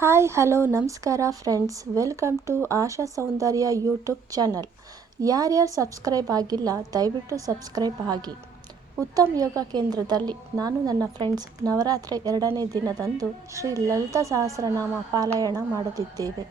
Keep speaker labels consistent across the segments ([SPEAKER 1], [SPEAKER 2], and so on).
[SPEAKER 1] Hi, hello, ನಮಸ್ಕಾರ friends. Welcome to Asha Soundarya YouTube channel. ಯಾರ್ಯಾರು subscribe ಆಗಿಲ್ಲ, ದಯವಿಟ್ಟು ಸಬ್ಸ್ಕ್ರೈಬ್ ಆಗಿ. ಉತ್ತಮ್ ಯೋಗ ಕೇಂದ್ರದಲ್ಲಿ ನಾನು ನನ್ನ ಫ್ರೆಂಡ್ಸ್ ನವರಾತ್ರಿ ಎರಡನೇ ದಿನದಂದು ಶ್ರೀ ಲಲಿತಾ ಸಹಸ್ರನಾಮ ಪಾರಾಯಣ ಮಾಡುತ್ತಿದ್ದೇವೆ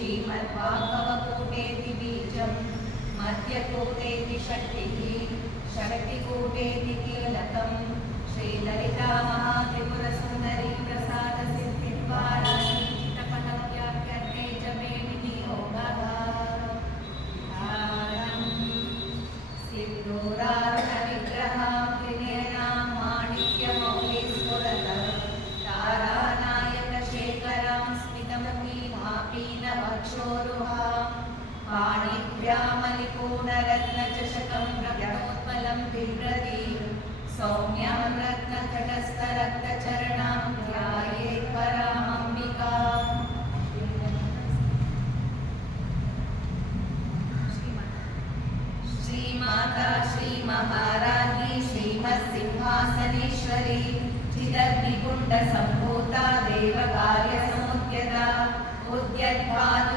[SPEAKER 2] श्रीमद्वाग्भवकूटेति बीजम् मध्यकूटेति शक्तिः शक्तिकूटेति कीलकम् श्रीललिता पाणिभ्यामलिपूर्णरत्नचषकं रत्नोत्पलं बिभ्रतीं सौम्यां रत्नतटस्थरक्तचरणां ध्यायेत् परामम्बिकाम् श्रीमाता श्रीमहाराज्ञी श्रीमत्सिंहासनेश्वरी चिदग्निकुण्डसम्भूता देवकार्यसमुद्यता उद्यद्भानु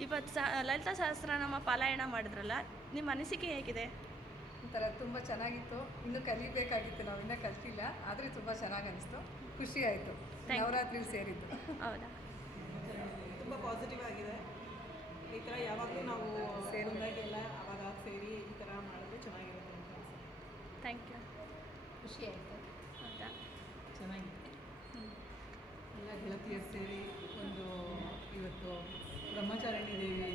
[SPEAKER 1] ಇವತ್ತು ಸ ಲಲಿತಾ ನಮ್ಮ ಪಾಲಾಯಣ ಮಾಡಿದ್ರಲ್ಲ ನಿಮ್ಮ ಅನಿಸಿಕೆ ಹೇಗಿದೆ?
[SPEAKER 3] ಒಂಥರ ತುಂಬ ಚೆನ್ನಾಗಿತ್ತು. ಇನ್ನೂ ಕಲಿಬೇಕಾಗಿತ್ತು ನಾವು ಇನ್ನೂ ಕಲ್ತಿಲ್ಲ ಆದರೆ ತುಂಬ ಚೆನ್ನಾಗಿ ಅನಿಸ್ತು ಖುಷಿ ಆಯಿತು. ನವರಾತ್ರಿ ಸೇರಿದ್ದು.
[SPEAKER 1] ಹೌದಾ?
[SPEAKER 4] ತುಂಬ ಪಾಸಿಟಿವ್ ಆಗಿದೆ. ಈ ಥರ ಯಾವಾಗಲೂ ನಾವು. ಸೇರಿದಾಗೆಲ್ಲ ಅವಾಗ ಸೇರಿ ಈ ಥರ ಮಾಡಿದ್ರೆ ಚೆನ್ನಾಗಿರುತ್ತೆ ಅಂತ
[SPEAKER 1] ಥ್ಯಾಂಕ್ ಯು
[SPEAKER 3] ಖುಷಿ ಆಯಿತು.
[SPEAKER 1] ಹೌದಾ?
[SPEAKER 4] ಚೆನ್ನಾಗಿತ್ತು.
[SPEAKER 1] ಹ್ಞೂ
[SPEAKER 5] ಎಲ್ಲ ಗೆಳತಿಯರು ಸೇರಿ ಒಂದು ಇವತ್ತು ಬ್ರಹ್ಮಚಾರಿಣಿ ದೇವಿ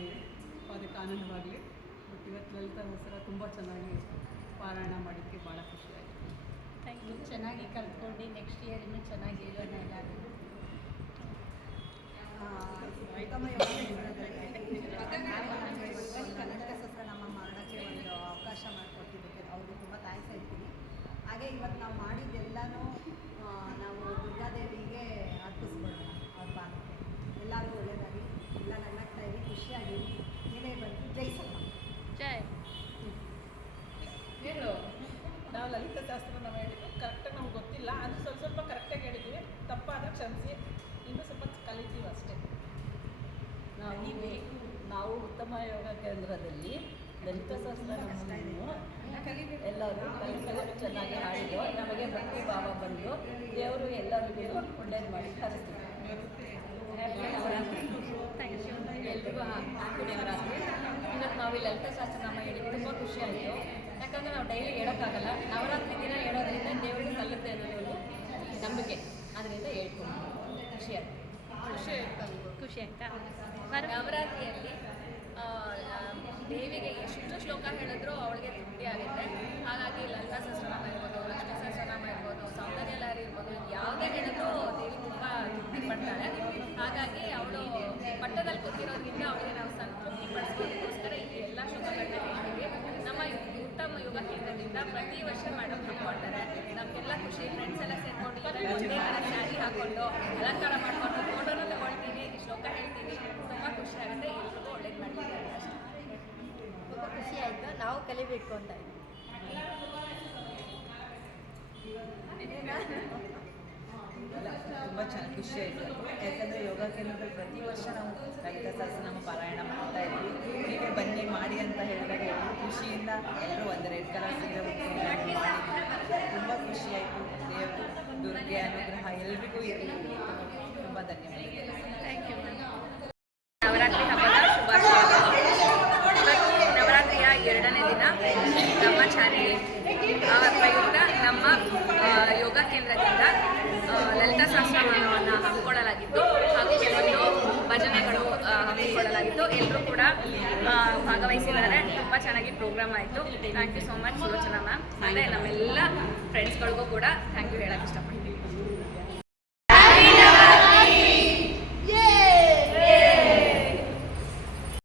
[SPEAKER 5] ಅದಕ್ಕೆ ಆನಂದವಾಗಲಿ ಬಟ್ ಇವತ್ತು ಲಲಿತ ದಸರಾ ತುಂಬ ಚೆನ್ನಾಗಿ ಪಾರಾಯಣ ಮಾಡೋಕ್ಕೆ ಭಾಳ ಖುಷಿ ಆಯಿತು
[SPEAKER 1] ಥ್ಯಾಂಕ್ ಯು
[SPEAKER 6] ಚೆನ್ನಾಗಿ ಕಲ್ತ್ಕೊಂಡು ನೆಕ್ಸ್ಟ್ ಇಯರ್ ಇನ್ನೂ ಚೆನ್ನಾಗಿ ಹೇಳೋಣ ಎಲ್ಲರೂ
[SPEAKER 7] ಉತ್ತಮ ಕನ್ನಡ ಸತ್ರ ನಮ್ಮ ಮಾಡೋಕ್ಕೆ ಒಂದು ಅವಕಾಶ ಮಾಡಿಕೊಟ್ಟಿದ್ದಕ್ಕೆ ಅವ್ರಿಗೆ ತುಂಬ ಥ್ಯಾಂಕ್ಸ್ ಹೇಳ್ತೀನಿ. ಹಾಗೆ ಇವತ್ತು ನಾವು ಮಾಡಿದ್ದೆಲ್ಲನೂ ಖುಷಿಯಾಗಿರಿ ಏನೇ? ಬಂದು ಜೈಸಮ್ಮ
[SPEAKER 1] ಜೈ
[SPEAKER 4] ಹೇಳು ನಾವು ಲಲಿತ ಶಾಸ್ತ್ರ ನಾವು ಹೇಳಿದ್ದು ಕರೆಕ್ಟಾಗಿ ನಮ್ಗೆ ಗೊತ್ತಿಲ್ಲ. ಅದು ಸ್ವಲ್ಪ ಸ್ವಲ್ಪ ಕರೆಕ್ಟಾಗಿ ಹೇಳಿದ್ವಿ. ತಪ್ಪಾದರೆ ಕ್ಷಮಿಸಿ. ಇನ್ನೂ ಸ್ವಲ್ಪ ಕಲಿತೀವಿ ಅಷ್ಟೇ.
[SPEAKER 6] ನಾವು ನಾವು ಉತ್ತಮ ಯೋಗ ಕೇಂದ್ರದಲ್ಲಿ ಲಲಿತ ಸಹಸ್ರನಾಮವನ್ನು ಎಲ್ಲರೂ ಚೆನ್ನಾಗಿ ಹಾಡಿದ್ರು ನಮಗೆ ಭಕ್ತಿ ಭಾವ ಬಂದು ದೇವರು ಎಲ್ಲರಿಗೂ ಒಳ್ಳೇದು ಮಾಡಿ ಕಲಿಸ್ತೀವಿ ಎಲ್ರಿಗೂ ಹ್ಯಾಪಿ ನವರಾತ್ರಿ ಇವತ್ತು ನಾವು ಈ ಸಹಸ್ರನಾಮ ಹೇಳಿ ತುಂಬ ಖುಷಿ ಆಯಿತು ಯಾಕಂದರೆ ನಾವು ಡೈಲಿ ಹೇಳೋಕ್ಕಾಗಲ್ಲ ನವರಾತ್ರಿ ದಿನ ಹೇಳೋದ್ರಿಂದ ದೇವರಿಗೆ ಸಲ್ಲುತ್ತೆ ಅನ್ನೋದು ನಂಬಿಕೆ ಅದರಿಂದ ಹೇಳ್ಕೊಂಡು ಖುಷಿ ಆಯಿತು
[SPEAKER 4] ಖುಷಿ ಆಯ್ತು
[SPEAKER 1] ಖುಷಿ ಆಯ್ತಾ
[SPEAKER 8] ನವರಾತ್ರಿಯಲ್ಲಿ ದೇವಿಗೆ ಎಷ್ಟು ಶ್ಲೋಕ ಹೇಳಿದ್ರೂ ಅವಳಿಗೆ ತೃಪ್ತಿ ಆಗುತ್ತೆ ಹಾಗಾಗಿ ಲಲಿತಾ ಸಹಸ್ರನಾಮ ಇರ್ಬೋದು, ಲಕ್ಷ್ಮೀ ಸಹಸ್ರನಾಮ ಇರ್ಬೋದು, ಸೌಂದರ್ಯ ಲಹರಿ ಇರ್ಬೋದು ಯಾವುದೇ ಹೇಳಿದ್ರೂ ದೇವಿ ತುಂಬ ತೃಪ್ತಿ ಪಡ್ತಾಳೆ ಹಾಗಾಗಿ ಅವಳು ಪಟ್ಟದಲ್ಲಿ ಕೂತಿರೋದ್ರಿಂದ ಅವಳಿಗೆ ನಾವು ಸಂತೃಪ್ತಿ ಪಡಿಸ್ಕೋದಕ್ಕೋಸ್ಕರ ಈ ಎಲ್ಲ ಶ್ಲೋಕಗಳನ್ನ ಹೇಳ್ತೀವಿ ನಮ್ಮ ಯೋಗ ಕೇಂದ್ರದಿಂದ ಪ್ರತಿ ವರ್ಷ ಮೇಡಮ್ ಹಾಕೊಳ್ತಾರೆ ನಮಗೆಲ್ಲ ಖುಷಿ ಫ್ರೆಂಡ್ಸ್ ಎಲ್ಲ ಸೇರ್ಕೊಂಡು ಒಂದೇ ಥರ ಸ್ಯಾರಿ ಹಾಕ್ಕೊಂಡು ಅಲಂಕಾರ ಮಾಡ್ಕೊಂಡು ಫೋಟೋನೂ ತಗೊಳ್ತೀವಿ ಶ್ಲೋಕ ಹೇಳ್ತೀವಿ ತುಂಬ ಖುಷಿ ಆಗುತ್ತೆ. ಎಲ್ರಿಗೂ ಒಳ್ಳೇದು ಮಾಡ್ತಿದ್ದಾರೆ ಅಷ್ಟೇ.
[SPEAKER 6] ತುಂಬ ಖುಷಿ ಆಯಿತು. ನಾವು ಕಲಿಬೇಕು ಅಂತ ಇದ್ದೀವಿ.
[SPEAKER 9] ತುಂಬ ಚೆನ್ನಾಗಿ ಖುಷಿ ಆಯಿತು. ಯಾಕಂದರೆ ಯೋಗ ಕೇಂದ್ರದಲ್ಲಿ ಪ್ರತಿ ವರ್ಷ ನಾವು ಲಲಿತ ಸಹಸ್ರನಾಮ ಪಾರಾಯಣ ಮಾಡ್ತಾ ಇದ್ವಿ ಹೀಗೆ ಬನ್ನಿ, ಮಾಡಿ ಅಂತ ಹೇಳಿದಾಗ ಎಲ್ಲರೂ ಖುಷಿಯಿಂದ ಎಲ್ಲರೂ ಒಂದು ರೆಡ್ ಕಲರ್ ಸೀರೆ ಉಟ್ಕೊಂಡು ತುಂಬ ಖುಷಿ ಆಯಿತು. ದೇವರು, ದುರ್ಗೆ ಅನುಗ್ರಹ ಎಲ್ರಿಗೂ ಇರಲಿ. ತುಂಬ ಧನ್ಯವಾದ
[SPEAKER 1] ಥ್ಯಾಂಕ್ ಯು
[SPEAKER 8] ನವರಾತ್ರಿ ಹಬ್ಬದ ಶುಭಾಶಯಗಳು. ನವರಾತ್ರಿಯ ಎರಡನೇ ದಿನ ನಮ್ಮ ಆ ಪ್ರಯುಕ್ತ ನಮ್ಮ ಯೋಗ ಕೇಂದ್ರದಿಂದ ಲಲಿತಾ ಸಹಸ್ರನಾಮವನ್ನು ಹಮ್ಮಿಕೊಳ್ಳಲಾಗಿತ್ತು. ಹಮ್ಮಿಕೊಳ್ಳಲಾಗಿತ್ತು ಎಲ್ಲರೂ ಕೂಡ ಭಾಗವಹಿಸಿದ್ದಾರೆ ತುಂಬ ಚೆನ್ನಾಗಿ ಪ್ರೋಗ್ರಾಮ್ ಆಯಿತು. Thank you so much Sulochana ma'am ಮತ್ತು ನಮ್ಮೆಲ್ಲ ಫ್ರೆಂಡ್ಸ್ಗಳಿಗೂ ಕೂಡ ಥ್ಯಾಂಕ್ ಯು ಹೇಳಕ್ಕೆ ಇಷ್ಟಪಡ್ತೀನಿ.